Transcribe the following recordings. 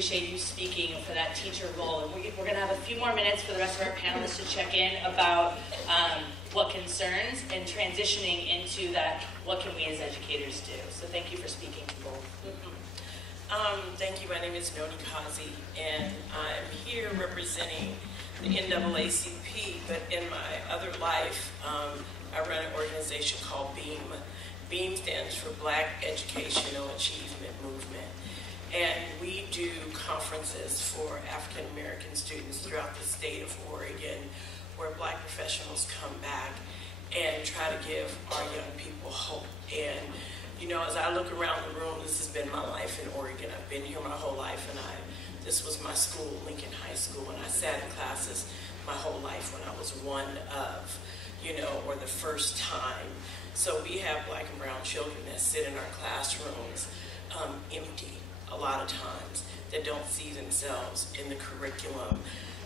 appreciate you speaking for that teacher role. And we're going to have a few more minutes for the rest of our panelists to check in about what concerns and transitioning into that, what can we as educators do. So thank you for speaking to both. Thank you. My name is Noni Kazi, and I'm here representing the NAACP, but in my other life, I run an organization called BEAM. BEAM stands for Black Educational Achievement Movement. And we do conferences for African American students throughout the state of Oregon, where Black professionals come back and try to give our young people hope. And you know, as I look around the room, this has been my life in Oregon. I've been here my whole life, and this was my school, Lincoln High School, and I sat in classes my whole life when I was one of, you know, or the first time. So we have Black and brown children that sit in our classrooms empty a lot of times, that don't see themselves in the curriculum,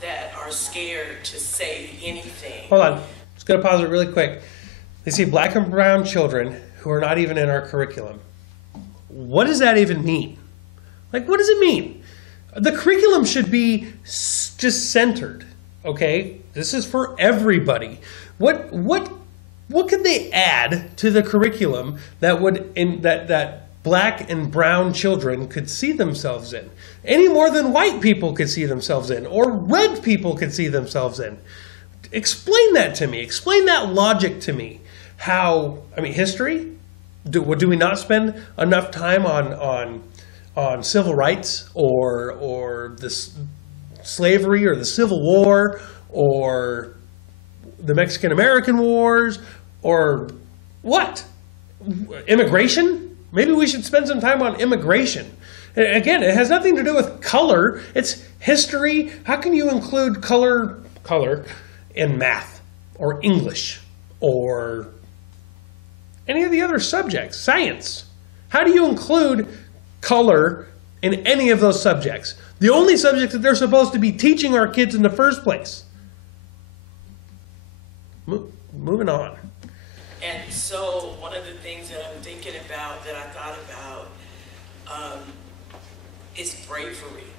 that are scared to say anything. Hold on, just gonna pause it really quick. They see Black and brown children who are not even in our curriculum. What does that even mean? Like, what does it mean? The curriculum should be just centered, okay? This is for everybody. What could they add to the curriculum that would that Black and brown children could see themselves in? Any more than white people could see themselves in, or red people could see themselves in. Explain that to me. Explain that logic to me. How, I mean, history? Do we not spend enough time on civil rights or this slavery or the Civil War or the Mexican-American Wars or what? Immigration? Maybe we should spend some time on immigration. Again, it has nothing to do with color. It's history. How can you include color in math or English or any of the other subjects? Science. How do you include color in any of those subjects? The only subjects that they're supposed to be teaching our kids in the first place. Moving on. And so one of the things that I'm thinking about, that I thought about, is bravery.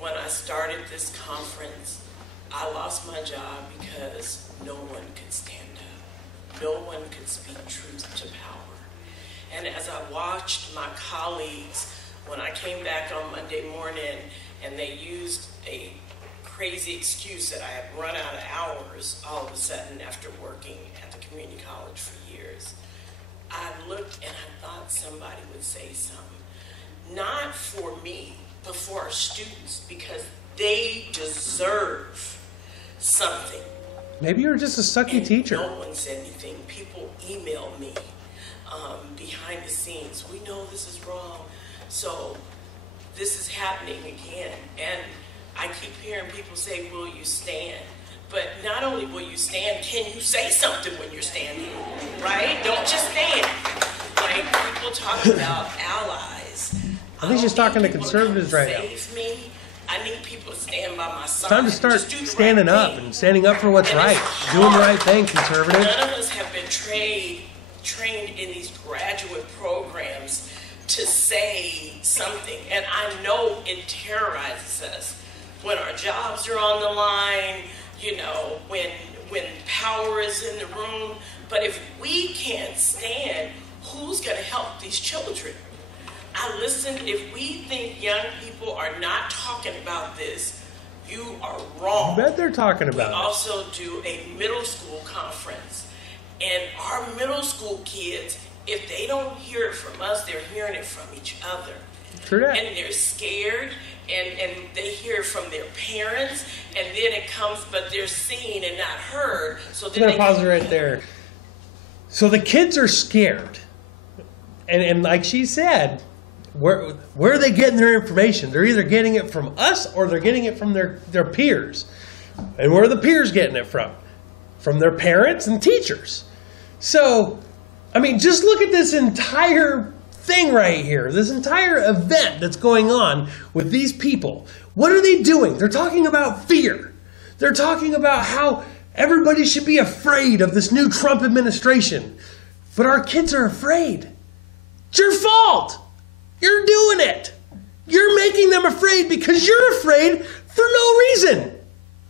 When I started this conference, I lost my job because no one could stand up. No one could speak truth to power. And as I watched my colleagues, when I came back on Monday morning and they used a crazy excuse that I had run out of hours all of a sudden after working at the community college for years, I looked and I thought somebody would say something. Not for me, but for our students, because they deserve something. Maybe you're just a sucky teacher. No one said anything. People emailed me behind the scenes. We know this is wrong. So this is happening again. And I keep hearing people say, will you stand? But not only will you stand, can you say something when you're standing, right? Don't just stand. Like, people talk about allies. I think she's talking to conservatives right now. Save me. I need people to stand by my side. It's time to start standing up and standing up for what's right. Doing the right thing, conservatives. None of us have been trained in these graduate programs to say something. And I know it terrorizes us when our jobs are on the line, you know, when power is in the room. But if we can't stand, who's going to help these children? I listen, if we think young people are not talking about this, you are wrong. I bet they're talking about it. We also do a middle school conference. And our middle school kids, if they don't hear it from us, they're hearing it from each other. True that. And they're scared, and they hear it from their parents, and then it comes, but they're seen and not heard. So then I'm going to pause it right there. So the kids are scared. And like she said, where are they getting their information? They're either getting it from us or they're getting it from their peers. And where are the peers getting it from? From their parents and teachers. So, I mean, just look at this entire thing right here, this entire event that's going on with these people. What are they doing? They're talking about fear. They're talking about how everybody should be afraid of this new Trump administration. But our kids are afraid. It's your fault. You're doing it. You're making them afraid because you're afraid for no reason.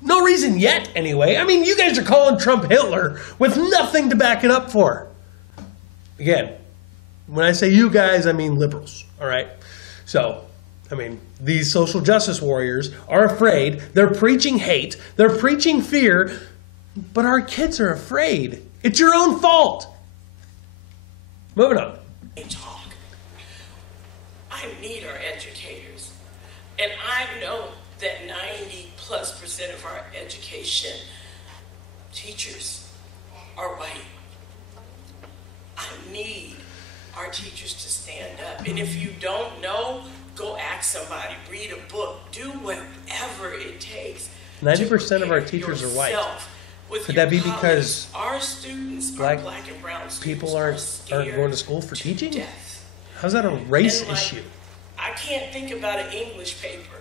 No reason yet, anyway. I mean, you guys are calling Trump Hitler with nothing to back it up for. Again, when I say you guys, I mean liberals, all right? So, I mean, these social justice warriors are afraid. They're preaching hate. They're preaching fear. But our kids are afraid. It's your own fault. Moving on. Talk. I need our educators. And I know that 90+% of our education teachers are white. I need our teachers to stand up. And if you don't know, go ask somebody, read a book, do whatever it takes. 90% of our teachers are white. Could that be because our students, black and brown students, people aren't going to school for teaching? How's that a race issue? I can't think about an English paper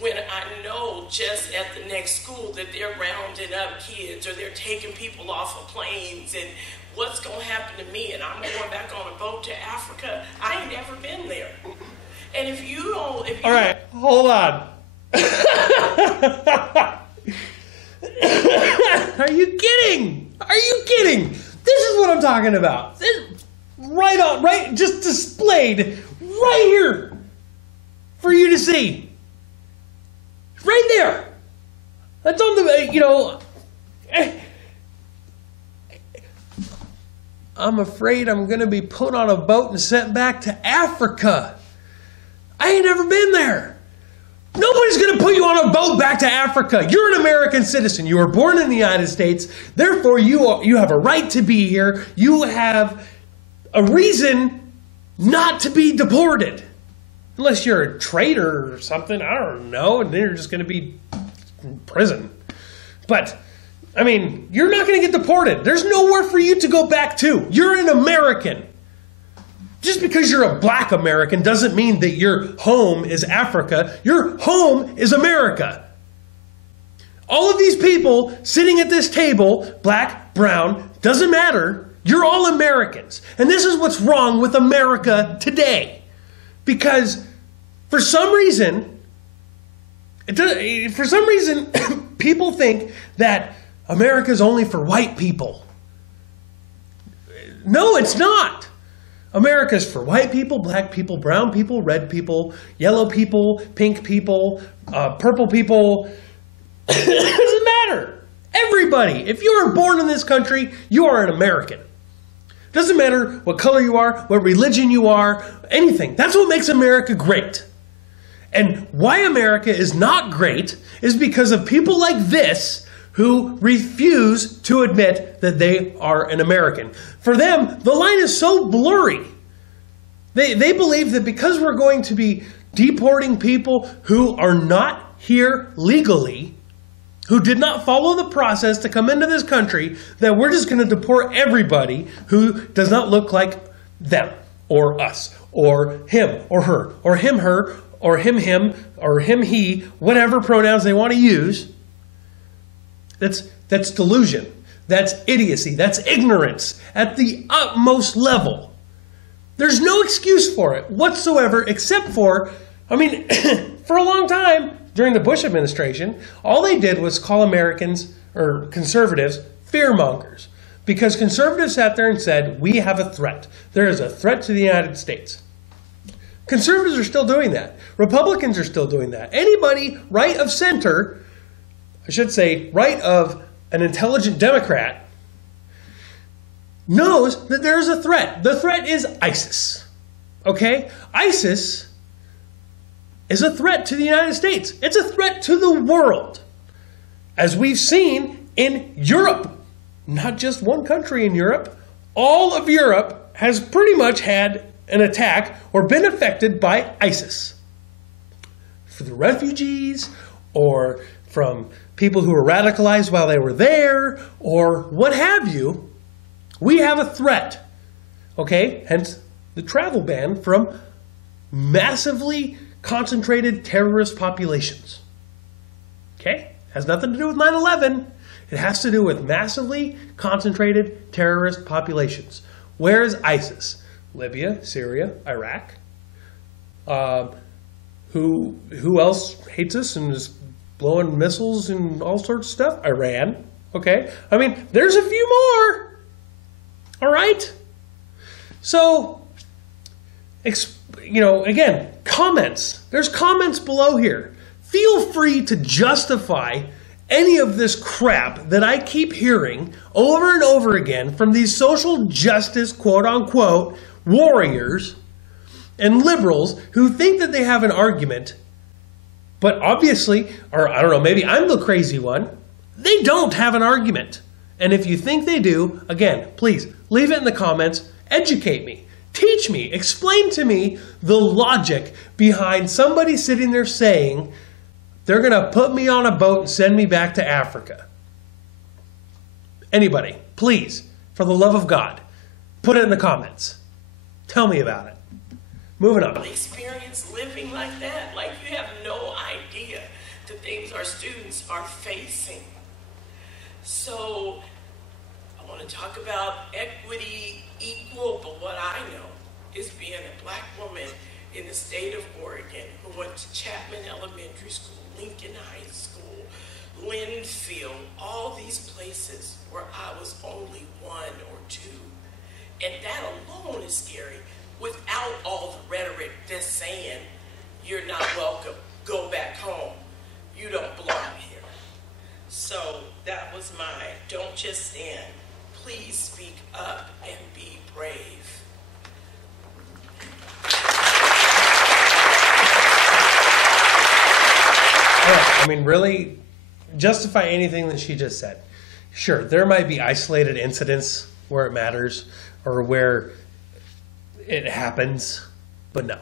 when I know just at the next school that they're rounding up kids or they're taking people off of planes and what's going to happen to me and I'm going back on a boat to Africa. I ain't never been there. And if you don't... All right, hold on. Are you kidding? Are you kidding? This is what I'm talking about. This, right, just displayed right here for you to see. Right there. That's on the, I'm afraid I'm going to be put on a boat and sent back to Africa. I ain't never been there. Nobody's going to put you on a boat back to Africa. You're an American citizen. You were born in the United States. Therefore, you have a right to be here. You have a reason not to be deported. Unless you're a traitor or something. I don't know. And then you're just going to be in prison. But, I mean, you're not going to get deported. There's nowhere for you to go back to. You're an American. Just because you're a black American doesn't mean that your home is Africa. Your home is America. All of these people sitting at this table, black, brown, doesn't matter. You're all Americans. And this is what's wrong with America today. Because for some reason, people think that America is only for white people. No, it's not. America's for white people, black people, brown people, red people, yellow people, pink people, purple people. It doesn't matter. Everybody. If you are born in this country, you are an American. Doesn't matter what color you are, what religion you are, anything. That's what makes America great. And why America is not great is because of people like this who refuse to admit that they are an American. For them, the line is so blurry. They believe that because we're going to be deporting people who are not here legally, who did not follow the process to come into this country, that we're just going to deport everybody who does not look like them, or us, or him, or her, or him, her, or him, or him, he, whatever pronouns they want to use. That's delusion. That's idiocy. That's ignorance at the utmost level. There's no excuse for it whatsoever except for, for a long time during the Bush administration, all they did was call Americans, or conservatives, fearmongers. Because conservatives sat there and said, we have a threat. There is a threat to the United States. Conservatives are still doing that. Republicans are still doing that. Anybody right of center, I should say right of an intelligent Democrat, knows that there is a threat. The threat is ISIS. Okay? ISIS is a threat to the United States. It's a threat to the world. As we've seen in Europe, not just one country in Europe, all of Europe has pretty much had an attack or been affected by ISIS. For the refugees, or from people who were radicalized while they were there, or what have you, we have a threat. Okay? Hence the travel ban from massively concentrated terrorist populations. Okay? Has nothing to do with 9/11. It has to do with massively concentrated terrorist populations. Where is ISIS? Libya, Syria, Iraq. Who else hates us and is blowing missiles and all sorts of stuff? Iran. Okay. I mean, there's a few more. All right. So, again, comments. There's comments below here. Feel free to justify any of this crap that I keep hearing over and over again from these social justice, quote unquote, warriors and liberals who think that they have an argument, but obviously, or I don't know, maybe I'm the crazy one, they don't have an argument. And if you think they do, again, please leave it in the comments, educate me, teach me, explain to me the logic behind somebody sitting there saying they're going to put me on a boat and send me back to Africa. Anybody, please, for the love of God, put it in the comments. Tell me about it. Moving on. Experience living like that. Like, you have no idea the things our students are facing. So I want to talk about equity, equal, but what I know is being a black woman in the state of Oregon who went to Chapman Elementary School, Lincoln High School, Linfield, all these places where I was only 1 or 2. And that alone is scary, without all the rhetoric that's saying, you're not welcome, go back home, you don't belong here. So that was my don't just stand, please speak up and be brave. I mean, really, justify anything that she just said. Sure, there might be isolated incidents where it matters or where it happens, but no.